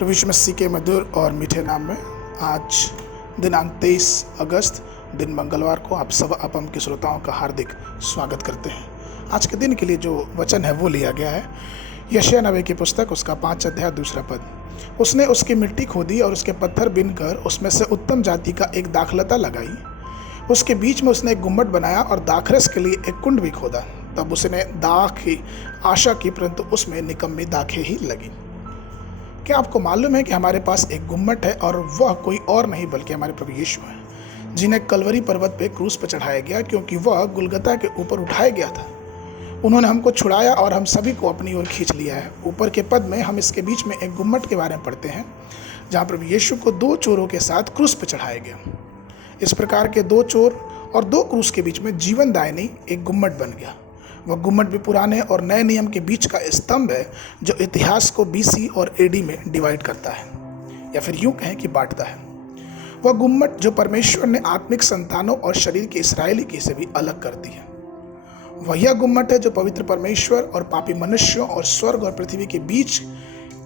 प्रभु यीशु मसीह के मधुर और मीठे नाम में आज दिनांक 23 अगस्त दिन मंगलवार को आप सब अपम के श्रोताओं का हार्दिक स्वागत करते हैं। आज के दिन के लिए जो वचन है वो लिया गया है यशायाह नबी की पुस्तक, उसका 5 अध्याय 2 पद। उसने उसकी मिट्टी खोदी और उसके पत्थर बीनकर उसमें से उत्तम जाति का एक दाखलता लगाई। उसके बीच में उसने एक गुम्बद बनाया और दाखरस के लिए एक कुंड भी खोदा। तब उसने दाख की आशा की, परंतु उसमें निकम्मी दाखें ही लगी। क्या आपको मालूम है कि हमारे पास एक गुम्मट है और वह कोई और नहीं बल्कि हमारे प्रभु यीशु है, जिन्हें कलवरी पर्वत पे क्रूस पर चढ़ाया गया, क्योंकि वह गुलगता के ऊपर उठाया गया था। उन्होंने हमको छुड़ाया और हम सभी को अपनी ओर खींच लिया है। ऊपर के पद में हम इसके बीच में एक गुम्मट के बारे में पढ़ते हैं, जहाँ प्रभु यीशु को 2 चोरों के साथ क्रूस पर चढ़ाया गया। इस प्रकार के 2 चोर और 2 क्रूस के बीच में जीवनदायिनी एक गुम्मट बन गया। वह गुम्मट भी पुराने और नए नियम के बीच का स्तंभ है, जो इतिहास को BC और AD में डिवाइड करता है, या फिर यूं कहें कि बांटता है। वह गुम्मट जो परमेश्वर ने आत्मिक संतानों और शरीर के इस्राएली की से भी अलग करती है। वह यह गुम्मट है जो पवित्र परमेश्वर और पापी मनुष्यों और स्वर्ग और पृथ्वी के बीच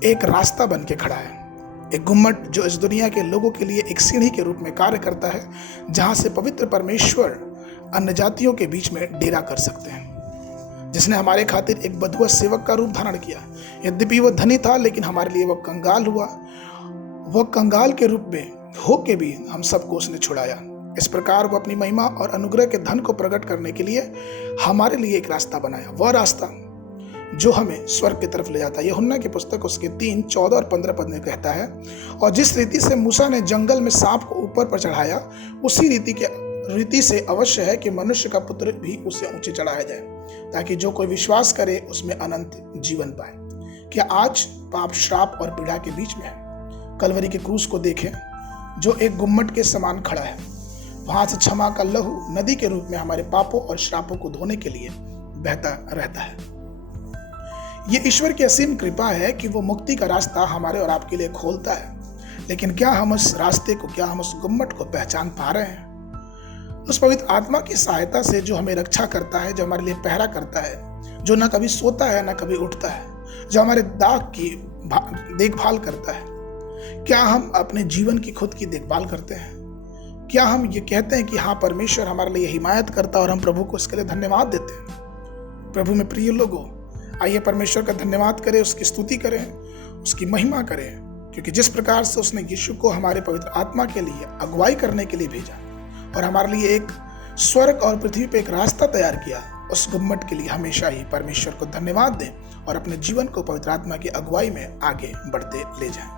एक रास्ता बन के खड़ा है। एक गुम्मट जो इस दुनिया के लोगों के लिए एक सीढ़ी के रूप में कार्य करता है, जहां से पवित्र परमेश्वर अन्य जातियों के बीच में डेरा कर सकते हैं। जिसने हमारे खातिर एक बधुआ सेवक का रूप धारण किया। यद्यपि वह धनी था, लेकिन हमारे लिए वह कंगाल हुआ। वह कंगाल के रूप में होके भी हम सबको उसने छुड़ाया। इस प्रकार वह अपनी महिमा और अनुग्रह के धन को प्रकट करने के लिए हमारे लिए एक रास्ता बनाया, वह रास्ता जो हमें स्वर्ग की तरफ ले जाता है। यूहन्ना की पुस्तक उसके 3, 14 और 15 पद में कहता है, और जिस रीति से मूसा ने जंगल में सांप को ऊपर पर चढ़ाया, उसी रीति से अवश्य है कि मनुष्य का पुत्र भी उसे ऊंचे चढ़ाया जाए, ताकि जो कोई विश्वास करे उसमें अनंत जीवन पाए। क्या आज पाप, श्राप और पीड़ा के बीच में है? कलवरी के क्रूस को देखें, जो एक गुम्मट के समान खड़ा है। वहां से क्षमा का लहू नदी के रूप में हमारे पापों और श्रापों को धोने के लिए बहता रहता है। ये ईश्वर की असीम कृपा है कि वो मुक्ति का रास्ता हमारे और आपके लिए खोलता है। लेकिन क्या हम उस रास्ते को, क्या हम उस गुम्मट को पहचान पा रहे हैं? उस पवित्र आत्मा की सहायता से, जो हमें रक्षा करता है, जो हमारे लिए पहरा करता है, जो न कभी सोता है न कभी उठता है, जो हमारे दाग की देखभाल करता है। क्या हम अपने जीवन की खुद की देखभाल करते हैं? क्या हम ये कहते हैं कि हाँ, परमेश्वर हमारे लिए हिमायत करता है और हम प्रभु को इसके लिए धन्यवाद देते हैं? प्रभु में प्रिय लोगों, आइए परमेश्वर का धन्यवाद करें, उसकी स्तुति करें, उसकी महिमा करें, क्योंकि जिस प्रकार से उसने यीशु को हमारे पवित्र आत्मा के लिए अगुवाई करने के लिए भेजा और हमारे लिए एक स्वर्ग और पृथ्वी पे एक रास्ता तैयार किया, उस गुम्मट के लिए हमेशा ही परमेश्वर को धन्यवाद दें और अपने जीवन को पवित्र आत्मा की अगुवाई में आगे बढ़ते ले जाएं।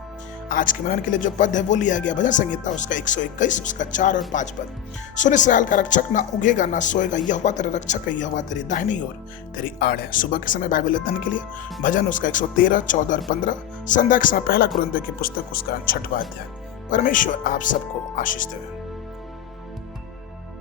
आज के मनन के लिए जो पद है वो लिया गया भजन संहिता उसका 121, उसका 4 और 5 पद। सुन इस्राएल का रक्षक ना उगेगा ना सोएगा, यहोवा तेरा रक्षक है, यहोवा तेरी दाहिनी ओर तेरी आड़ है। सुबह के समय बाइबल अध्ययन के लिए भजन उसका 113, 14 और 15। संध्या के समय 1 कुरिन्थियों की पुस्तक उसका 6वां अध्याय। परमेश्वर आप सबको आशीष देवे।